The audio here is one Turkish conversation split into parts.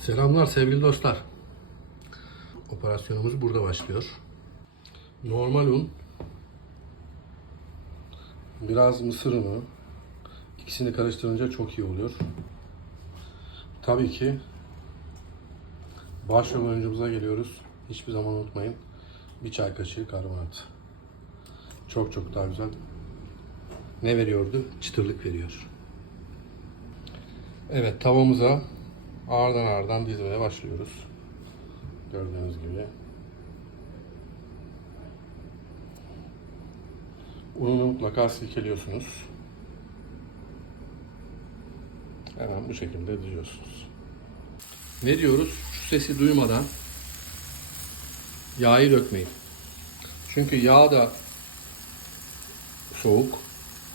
Selamlar sevgili dostlar. Operasyonumuz burada başlıyor. Normal un, biraz mısır unu, ikisini karıştırınca çok iyi oluyor. Tabii ki başrol oyuncumuza geliyoruz. Hiçbir zaman unutmayın. Bir çay kaşığı karbonat. Çok çok daha güzel. Ne veriyordu? Çıtırlık veriyor. Evet tavamıza ağırdan ağırdan dizmeye başlıyoruz. Gördüğünüz gibi. Ununu mutlaka silkeliyorsunuz. Hemen bu şekilde diziyorsunuz. Ne diyoruz? Şu sesi duymadan yağı dökmeyin. Çünkü yağ da soğuk,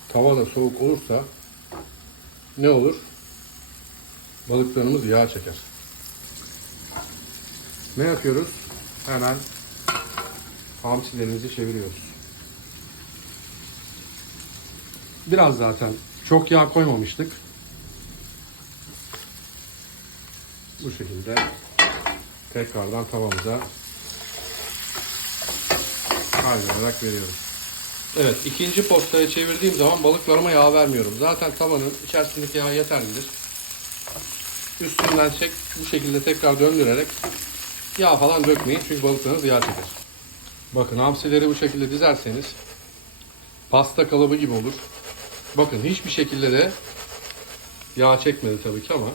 tava da soğuk olursa ne olur? Balıklarımız yağ çeker. Ne yapıyoruz? Hemen hamsilerimizi çeviriyoruz. Biraz zaten çok yağ koymamıştık. Bu şekilde tekrardan tavamıza harcanarak veriyoruz. Evet ikinci postaya çevirdiğim zaman balıklarıma yağ vermiyorum. Zaten tavanın içerisindeki yağ yeterlidir. Üstünden çek bu şekilde tekrar döndürerek yağ falan dökmeyin çünkü balıklarınız yağ çeker. Bakın hamsileri bu şekilde dizerseniz pasta kalıbı gibi olur. Bakın hiçbir şekilde de yağ çekmedi tabii ki ama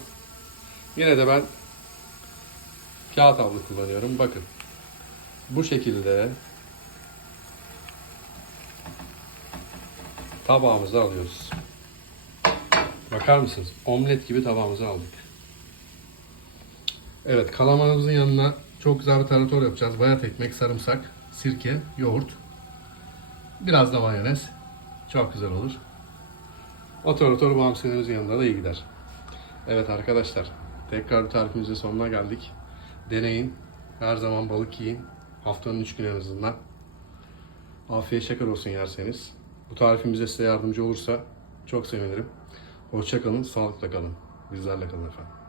yine de ben kağıt havlu kullanıyorum. Bakın bu şekilde tabağımıza alıyoruz. Bakar mısınız? Omlet gibi tabağımıza aldık. Evet kalamarımızın yanına çok güzel bir tarator yapacağız. Bayat ekmek, sarımsak, sirke, yoğurt. Biraz da mayonez. Çok güzel olur. O tarator bu hamsilerimizin yanında da iyi gider. Evet arkadaşlar. Tekrar bir tarifimizin sonuna geldik. Deneyin. Her zaman balık yiyin. Haftanın 3 günü en azından. Afiyet şeker olsun yerseniz. Bu tarifimize size yardımcı olursa çok sevinirim. Hoşçakalın, sağlıkla kalın. Bizlerle kalın efendim.